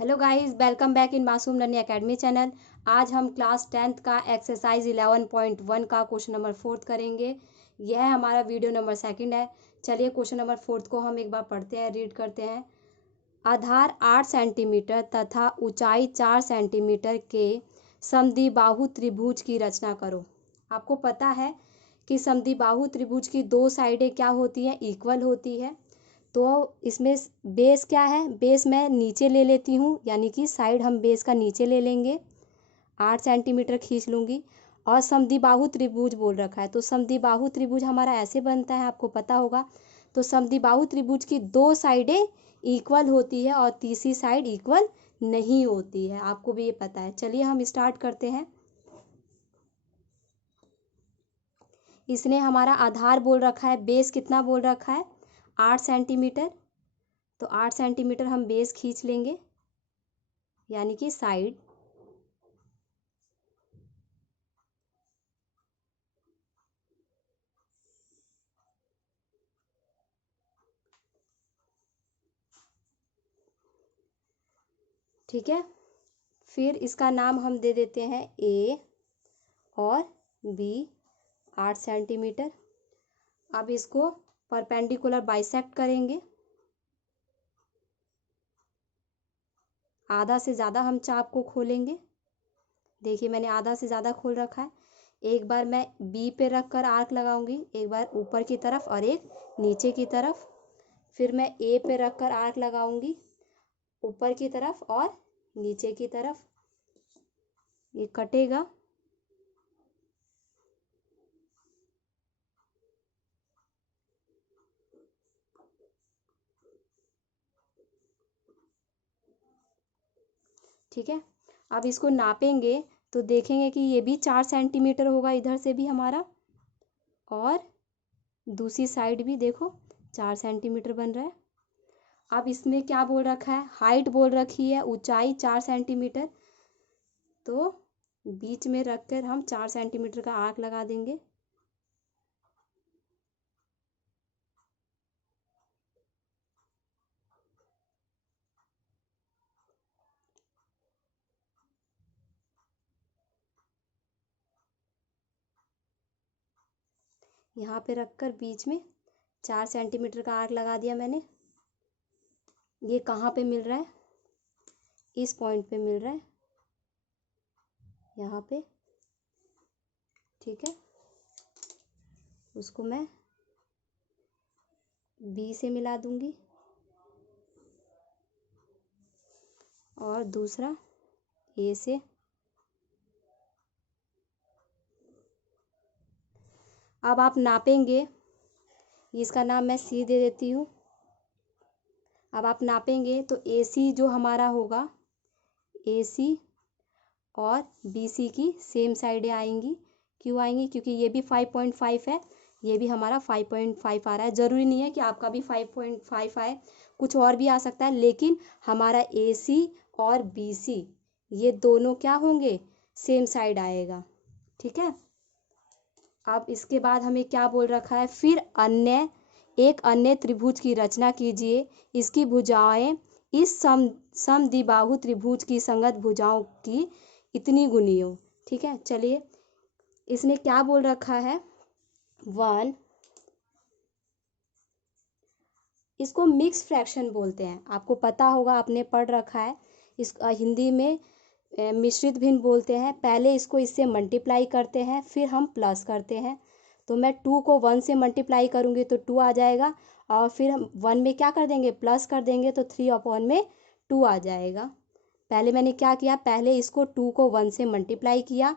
Hello guys, welcome back in मासूम learning academy channel. आज हम क्लास 10th का एक्सरसाइज 11.1 का क्वेश्चन नंबर 4 करेंगे। यह हमारा वीडियो नंबर 2 है। चलिए क्वेश्चन नंबर 4 को हम एक बार पढ़ते हैं, रीड करते हैं। आधार 8 सेंटीमीटर तथा ऊंचाई 4 सेंटीमीटर के समद्विबाहु त्रिभुज की रचना करो। आपको पता है कि समद्विबाहु त्रिभुज की दो साइडें क्या होती हैं, इक्वल होती है। तो इसमें बेस क्या है, बेस मैं नीचे ले लेती हूँ, यानी कि साइड हम बेस का नीचे ले लेंगे, 8 सेंटीमीटर खींच लूँगी। और समद्विबाहु त्रिभुज बोल रखा है, तो समद्विबाहु त्रिभुज हमारा ऐसे बनता है, आपको पता होगा। तो समद्विबाहु त्रिभुज की दो साइडें इक्वल होती है और तीसरी साइड इक्वल नहीं होती है, आपको भी ये पता है। चलिए हम स्टार्ट करते हैं। इसने हमारा आधार बोल रखा है, बेस कितना बोल रखा है, 8 सेंटीमीटर। तो 8 सेंटीमीटर हम बेस खींच लेंगे, यानी कि साइड। ठीक है, फिर इसका नाम हम दे देते हैं ए और बी, 8 सेंटीमीटर। अब इसको परपेंडिकुलर बाइसेक्ट करेंगे। आधा से ज़्यादा हम चाप को खोलेंगे। देखिए मैंने आधा से ज़्यादा खोल रखा है। एक बार मैं बी पे रख कर आर्क लगाऊंगी, एक बार ऊपर की तरफ और एक नीचे की तरफ। फिर मैं ए पे रख कर आर्क लगाऊंगी, ऊपर की तरफ और नीचे की तरफ। ये कटेगा। ठीक है, अब इसको नापेंगे तो देखेंगे कि ये भी 4 सेंटीमीटर होगा, इधर से भी हमारा, और दूसरी साइड भी देखो 4 सेंटीमीटर बन रहा है। अब इसमें क्या बोल रखा है, हाइट बोल रखी है ऊंचाई 4 सेंटीमीटर। तो बीच में रख कर हम 4 सेंटीमीटर का आर्क लगा देंगे। यहाँ पे रखकर बीच में 4 सेंटीमीटर का आर्क लगा दिया मैंने। ये कहाँ पे मिल रहा है, इस पॉइंट पे मिल रहा है, यहाँ पे। ठीक है, उसको मैं बी से मिला दूंगी और दूसरा ए से। अब आप नापेंगे, इसका नाम मैं सी दे देती हूँ। अब आप नापेंगे तो ए सी जो हमारा होगा, ए सी और बी सी की सेम साइडें आएंगी। क्यों आएंगी, क्योंकि ये भी 5.5 है, ये भी हमारा 5.5 आ रहा है। ज़रूरी नहीं है कि आपका भी 5.5 आए, कुछ और भी आ सकता है, लेकिन हमारा ए सी और बी सी ये दोनों क्या होंगे, सेम साइड आएगा। ठीक है, अब इसके बाद हमें क्या बोल रखा है, फिर एक अन्य त्रिभुज की रचना कीजिए, इसकी भुजाएं इस समद्विबाहु त्रिभुज की संगत भुजाओं की इतनी गुनी हो। ठीक है, चलिए इसने क्या बोल रखा है, 1, इसको मिक्स फ्रैक्शन बोलते हैं, आपको पता होगा, आपने पढ़ रखा है। इस हिंदी में मिश्रित भिन्न बोलते हैं। पहले इसको इससे मल्टीप्लाई करते हैं, फिर हम प्लस करते हैं। तो मैं 2 को 1 से मल्टीप्लाई करूँगी तो 2 आ जाएगा, और फिर हम 1 में क्या कर देंगे, प्लस कर देंगे, तो 3/2 आ जाएगा। पहले मैंने क्या किया, पहले इसको 2 को 1 से मल्टीप्लाई किया,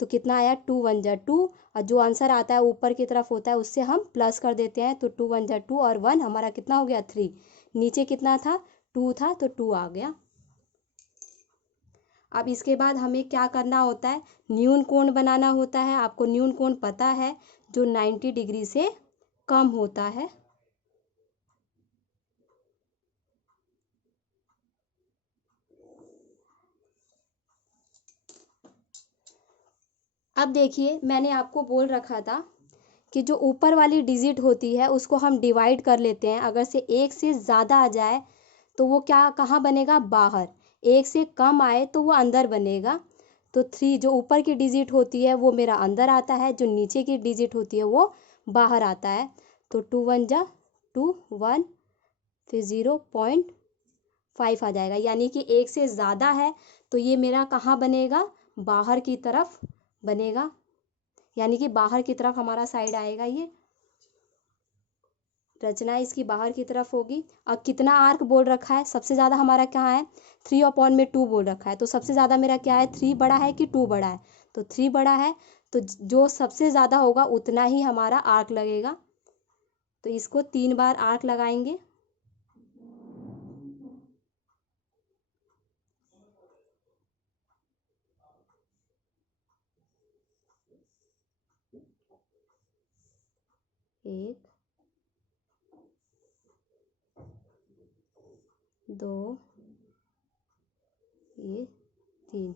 तो कितना आया, 2 1 जा 2, और जो आंसर आता है ऊपर की तरफ होता है उससे हम प्लस कर देते हैं। तो 2 1 जा 2 और 1 हमारा कितना हो गया, 3। नीचे कितना था, 2 था, तो 2 आ गया। अब इसके बाद हमें क्या करना होता है, न्यून कोण बनाना होता है। आपको न्यून कोण पता है, जो 90 डिग्री से कम होता है। अब देखिए मैंने आपको बोल रखा था कि जो ऊपर वाली डिजिट होती है उसको हम डिवाइड कर लेते हैं। अगर से एक से ज़्यादा आ जाए तो वो क्या, कहाँ बनेगा, बाहर। 1 से कम आए तो वो अंदर बनेगा। तो 3 जो ऊपर की डिजिट होती है वो मेरा अंदर आता है, जो नीचे की डिजिट होती है वो बाहर आता है। तो 2 1 जा 2 1 फिर 0.5 आ जाएगा, यानी कि 1 से ज़्यादा है तो ये मेरा कहाँ बनेगा, बाहर की तरफ बनेगा, यानी कि बाहर की तरफ हमारा साइड आएगा। ये रचना इसकी बाहर की तरफ होगी। और कितना आर्क बोल रखा है, सबसे ज़्यादा हमारा क्या है, 3/2 बोल रखा है। तो सबसे ज़्यादा मेरा क्या है, 3 बड़ा है कि 2 बड़ा है, तो 3 बड़ा है। तो जो सबसे ज़्यादा होगा उतना ही हमारा आर्क लगेगा। तो इसको 3 बार आर्क लगाएंगे। एक, दो, ये 3।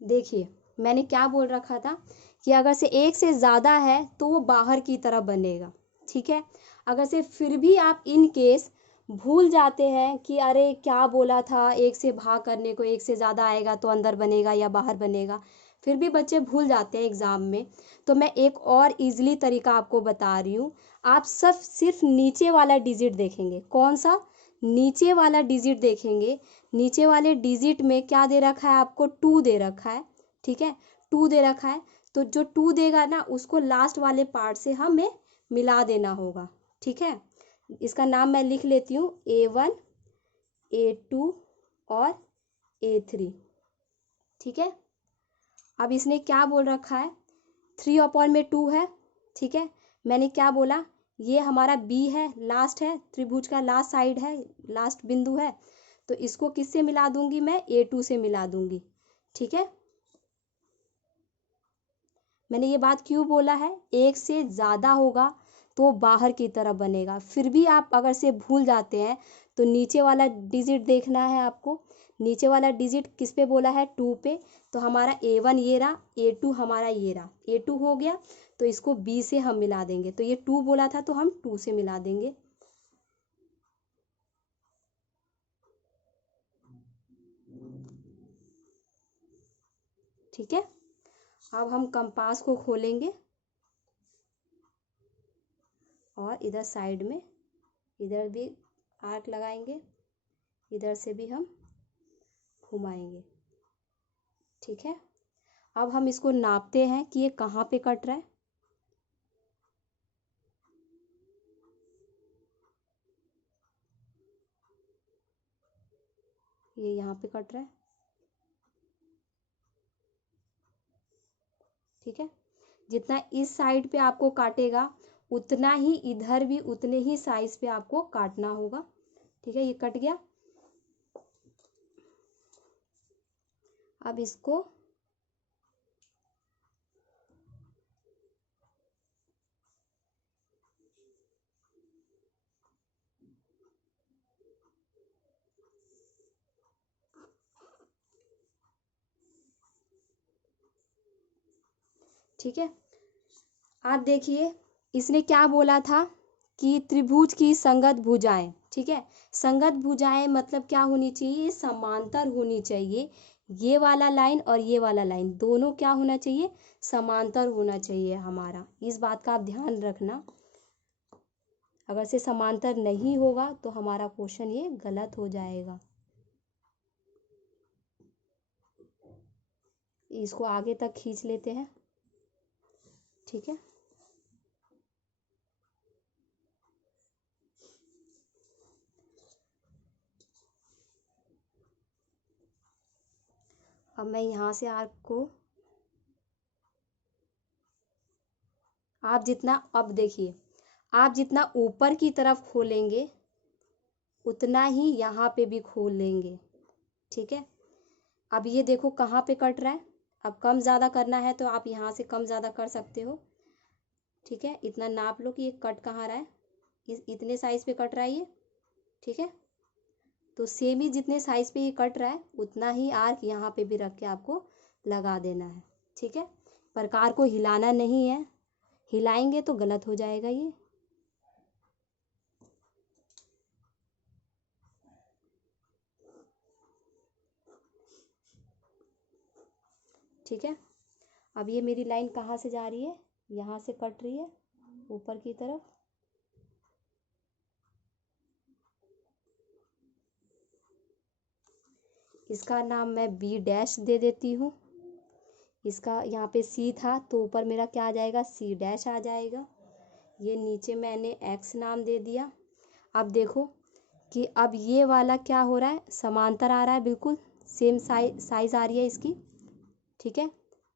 देखिए मैंने क्या बोल रखा था कि अगर से 1 से ज़्यादा है तो वो बाहर की तरफ बनेगा, ठीक है। अगर से फिर भी आप इन केस भूल जाते हैं कि अरे क्या बोला था, 1 से भाग करने को, 1 से ज़्यादा आएगा तो अंदर बनेगा या बाहर बनेगा, फिर भी बच्चे भूल जाते हैं एग्ज़ाम में, तो मैं एक और ईज़िली तरीका आपको बता रही हूँ। आप सब सिर्फ नीचे वाला डिजिट देखेंगे। कौन सा, नीचे वाला डिजिट देखेंगे। नीचे वाले डिजिट में क्या दे रखा है आपको, 2 दे रखा है, ठीक है, 2 दे रखा है। तो जो 2 देगा ना उसको लास्ट वाले पार्ट से हमें मिला देना होगा, ठीक है। इसका नाम मैं लिख लेती हूँ, A1 A2 और A3, ठीक है। अब इसने क्या बोल रखा है, 3/2 है, ठीक है। मैंने क्या बोला, ये हमारा B है, लास्ट है, त्रिभुज का लास्ट साइड है, लास्ट बिंदु है। तो इसको किससे मिला दूंगी, मैं A2 से मिला दूंगी, ठीक है। मैंने ये बात क्यों बोला है, 1 से ज़्यादा होगा तो बाहर की तरफ बनेगा। फिर भी आप अगर से भूल जाते हैं तो नीचे वाला डिजिट देखना है आपको। नीचे वाला डिजिट किस पे बोला है, 2 पे। तो हमारा A1 ये रहा, A2 हमारा ये रहा, A2 हो गया। तो इसको B से हम मिला देंगे। तो ये 2 बोला था तो हम 2 से मिला देंगे, ठीक है। अब हम कंपास को खोलेंगे और इधर साइड में, इधर भी आर्क लगाएंगे, इधर से भी हम घुमाएंगे, ठीक है। अब हम इसको नापते हैं कि ये कहाँ पे कट रहा है। ये यहाँ पे कट रहा है, ठीक है। जितना इस साइड पे आपको काटेगा उतना ही इधर भी उतने ही साइज पे आपको काटना होगा, ठीक है। ये कट गया। अब इसको ठीक है। आप देखिए इसने क्या बोला था कि त्रिभुज की संगत भुजाएं, ठीक है। संगत भुजाएं मतलब क्या होनी चाहिए, समांतर होनी चाहिए। ये वाला लाइन और ये वाला लाइन दोनों क्या होना चाहिए, समांतर होना चाहिए हमारा। इस बात का आप ध्यान रखना। अगर से समांतर नहीं होगा तो हमारा क्वेश्चन ये गलत हो जाएगा। इसको आगे तक खींच लेते हैं, ठीक है। अब मैं यहाँ से आर्क को, आप जितना, अब देखिए आप जितना ऊपर की तरफ खोलेंगे उतना ही यहाँ पे भी खोल लेंगे, ठीक है। अब ये देखो कहाँ पे कट रहा है। अब कम ज़्यादा करना है तो आप यहाँ से कम ज़्यादा कर सकते हो, ठीक है। इतना नाप लो कि ये कट कहाँ रहा है, इस इतने साइज पे कट रहा है ये, ठीक है। तो सेम ही जितने साइज पे ये कट रहा है उतना ही आर्क यहाँ पे भी रख के आपको लगा देना है, ठीक है। प्रकार को हिलाना नहीं है, हिलाएंगे तो गलत हो जाएगा ये। ठीक है। अब ये मेरी लाइन कहाँ से जा रही है, यहाँ से कट रही है ऊपर की तरफ। इसका नाम मैं बी डैश दे देती हूँ। इसका यहाँ पे सी था तो ऊपर मेरा क्या आ जाएगा, सी डैश आ जाएगा। ये नीचे मैंने एक्स नाम दे दिया। अब देखो कि अब ये वाला क्या हो रहा है, समांतर आ रहा है, बिल्कुल सेम साइज आ रही है इसकी, ठीक है,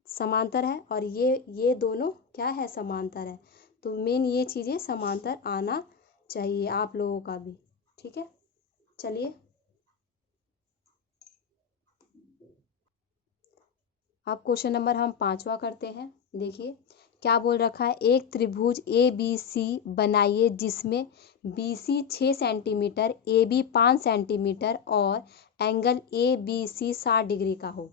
समांतर है। और ये दोनों क्या है, समांतर है। तो मेन ये चीज़ें समांतर आना चाहिए आप लोगों का भी, ठीक है। चलिए अब क्वेश्चन नंबर हम 5वां करते हैं। देखिए क्या बोल रखा है, एक त्रिभुज ए बी सी बनाइए जिसमें B C 6 centimetre, A B 5 centimetre और angle A B C 60 degree का हो।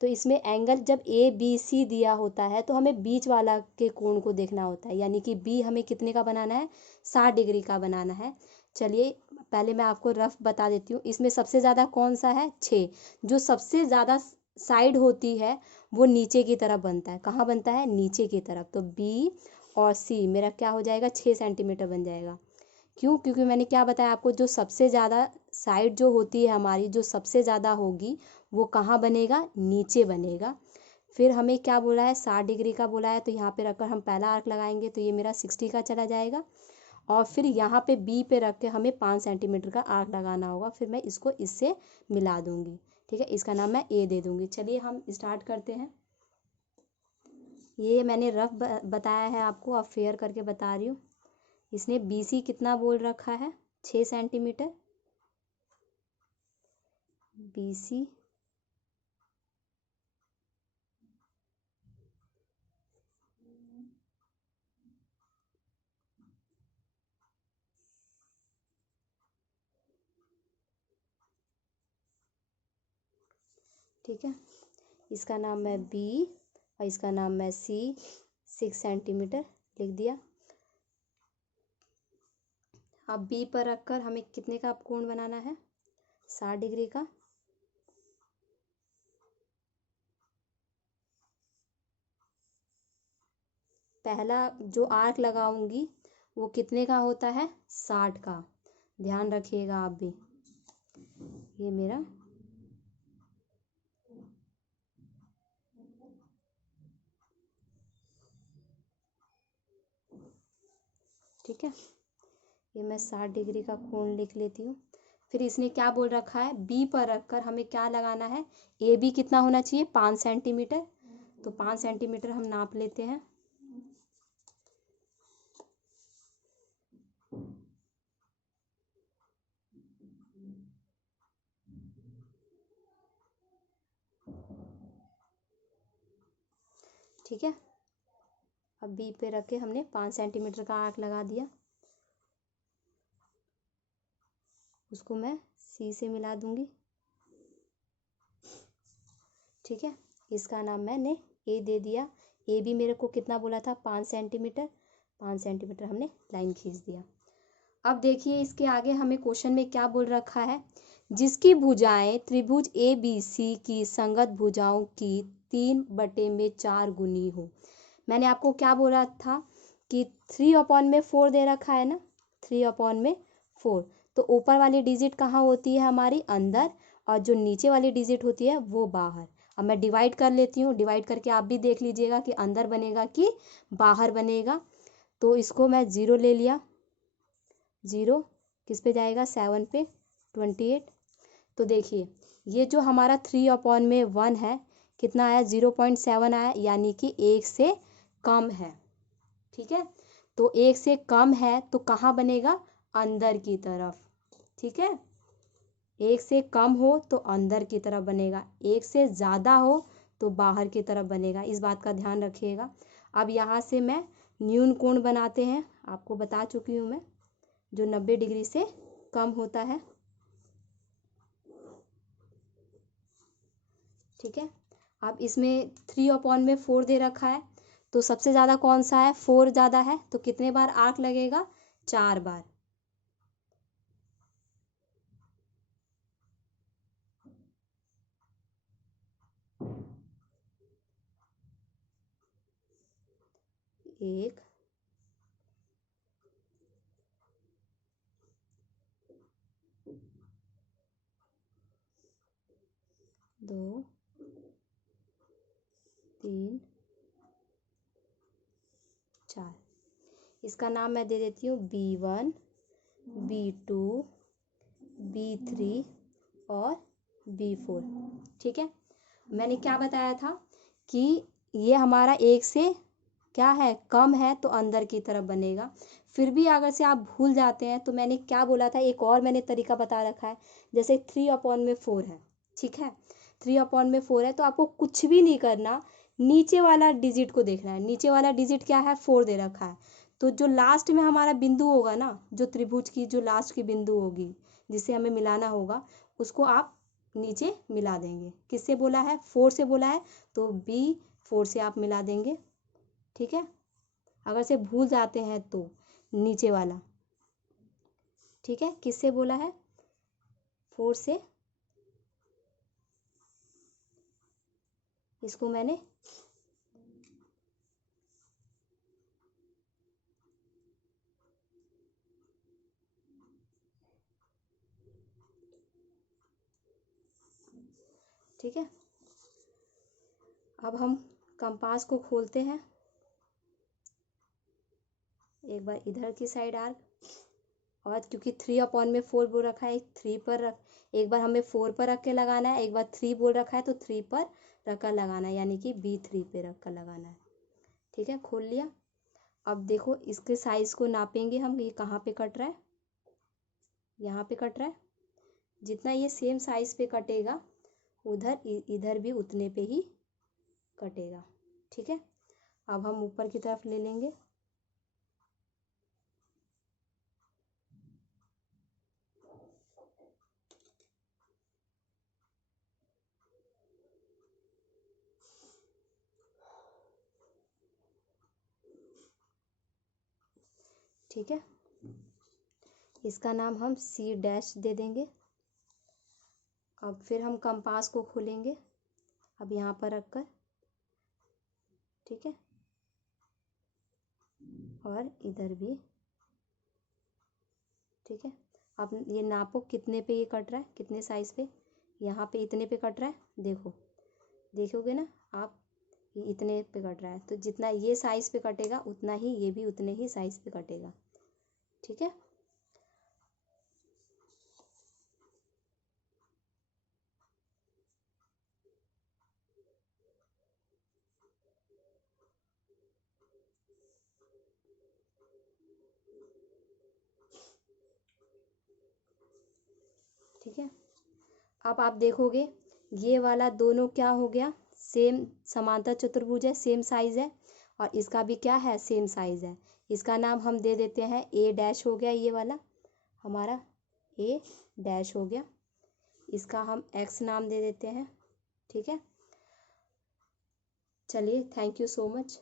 तो इसमें एंगल जब ए बी सी दिया होता है तो हमें बीच वाला के कोण को देखना होता है, यानी कि बी हमें कितने का बनाना है, 60 डिग्री का बनाना है। चलिए पहले मैं आपको रफ बता देती हूँ। इसमें सबसे ज़्यादा कौन सा है, 6। जो सबसे ज़्यादा साइड होती है वो नीचे की तरफ बनता है। कहाँ बनता है, नीचे की तरफ। तो बी और सी मेरा क्या हो जाएगा, 6 सेंटीमीटर बन जाएगा। क्यों, क्योंकि मैंने क्या बताया आपको, जो सबसे ज़्यादा साइड जो होती है हमारी, जो सबसे ज़्यादा होगी वो कहाँ बनेगा, नीचे बनेगा। फिर हमें क्या बोला है, 60 डिग्री का बोला है। तो यहाँ पे रखकर हम पहला आर्क लगाएंगे तो ये मेरा 60 का चला जाएगा। और फिर यहाँ पे बी पे रख के हमें 5 सेंटीमीटर का आर्क लगाना होगा। फिर मैं इसको इससे मिला दूंगी, ठीक है। इसका नाम मैं ए दे दूंगी। चलिए हम स्टार्ट करते हैं। ये मैंने रफ बताया है आपको, अब फेयर करके बता रही हूँ। इसने बी सी कितना बोल रखा है, 6 सेंटीमीटर। बी सी ठीक है, इसका नाम मैं बी और इसका नाम मैं सी, 6 सेंटीमीटर लिख दिया। अब बी पर रखकर हमें कितने का कोण बनाना है, 60 डिग्री का। पहला जो आर्क लगाऊंगी वो कितने का होता है, 60 का। ध्यान रखिएगा आप भी। ये मेरा ठीक है, ये मैं 60 डिग्री का कोण लिख लेती हूँ। फिर इसने क्या बोल रखा है, बी पर रखकर हमें क्या लगाना है, ए बी कितना होना चाहिए, 5 सेंटीमीटर। तो 5 सेंटीमीटर हम नाप लेते हैं। ठीक है, अब बी पे रख के हमने 5 सेंटीमीटर का आर्क लगा दिया। उसको मैं सी से मिला दूंगी, ठीक है। इसका नाम मैंने ए दे दिया। ए भी मेरे को कितना बोला था, 5 सेंटीमीटर। 5 सेंटीमीटर हमने लाइन खींच दिया। अब देखिए इसके आगे हमें क्वेश्चन में क्या बोल रखा है, जिसकी भुजाएं त्रिभुज ए बी सी की संगत भुजाओं की 3/4 गुनी हो। मैंने आपको क्या बोला था कि 3/4 दे रखा है ना, 3/4। तो ऊपर वाली डिजिट कहाँ होती है हमारी, अंदर, और जो नीचे वाली डिजिट होती है वो बाहर। अब मैं डिवाइड कर लेती हूँ, डिवाइड करके आप भी देख लीजिएगा कि अंदर बनेगा कि बाहर बनेगा। तो इसको मैं 0 ले लिया, 0 किस पे जाएगा, 7 पे, 28। तो देखिए ये जो हमारा 3/1 है कितना आया, 0.7 आया, यानी कि 1 से कम है, ठीक है। तो 1 से कम है तो कहाँ बनेगा, अंदर की तरफ, ठीक है। 1 से कम हो तो अंदर की तरफ बनेगा, 1 से ज़्यादा हो तो बाहर की तरफ बनेगा। इस बात का ध्यान रखिएगा। अब यहाँ से मैं न्यून कोण बनाते हैं, आपको बता चुकी हूँ मैं, जो 90 डिग्री से कम होता है, ठीक है। अब इसमें 3/4 दे रखा है, तो सबसे ज़्यादा कौन सा है, 4 ज़्यादा है। तो कितने बार आर्क लगेगा, 4 बार। 1 2 3 4। इसका नाम मैं दे देती हूँ B1, B2, B3 और B4। ठीक है, मैंने क्या बताया था कि ये हमारा 1 से क्या है, कम है, तो अंदर की तरफ बनेगा। फिर भी अगर से आप भूल जाते हैं तो मैंने क्या बोला था, एक और मैंने तरीका बता रखा है। जैसे 3/4 है, ठीक है, 3/4 है, तो आपको कुछ भी नहीं करना, नीचे वाला डिजिट को देखना है। नीचे वाला डिजिट क्या है, 4 दे रखा है, तो जो लास्ट में हमारा बिंदु होगा ना, जो त्रिभुज की जो लास्ट की बिंदु होगी जिसे हमें मिलाना होगा, उसको आप नीचे मिला देंगे। किससे बोला है, 4 से बोला है, तो B4 से आप मिला देंगे। ठीक है, अगर से भूल जाते हैं तो नीचे वाला, ठीक है, किससे बोला है, 4 से। इसको मैंने ठीक है, अब हम कंपास को खोलते हैं। एक बार इधर की साइड आर्क, और क्योंकि 3/4 बोल रखा है, 3 पर रख, एक बार हमें 4 पर रख के लगाना है, एक बार 3 बोल रखा है तो 3 पर रख कर लगाना है, यानी कि B3 पे रख कर लगाना है। ठीक है, खोल लिया। अब देखो इसके साइज को नापेंगे हम, ये कहाँ पे कट रहा है, यहाँ पे कट रहा है। जितना ये सेम साइज पे कटेगा उधर इधर भी उतने पे ही कटेगा। ठीक है, अब हम ऊपर की तरफ ले लेंगे। ठीक है, इसका नाम हम C' दे देंगे। अब फिर हम कंपास को खोलेंगे, अब यहाँ पर रखकर, ठीक है, और इधर भी। ठीक है, अब ये नापो कितने पे ये कट रहा है, कितने साइज पे, यहाँ पे इतने पे कट रहा है, देखो, देखोगे ना आप, ये इतने पे कट रहा है, तो जितना ये साइज पे कटेगा उतना ही ये भी उतने ही साइज पे कटेगा। ठीक है, ठीक है, अब आप देखोगे ये वाला दोनों क्या हो गया, सेम समांतर चतुर्भुज है, सेम साइज है, और इसका भी क्या है, सेम साइज है। इसका नाम हम दे देते हैं A' हो गया, ये वाला हमारा A' हो गया। इसका हम X नाम दे देते हैं। ठीक है, चलिए, थैंक यू सो मच।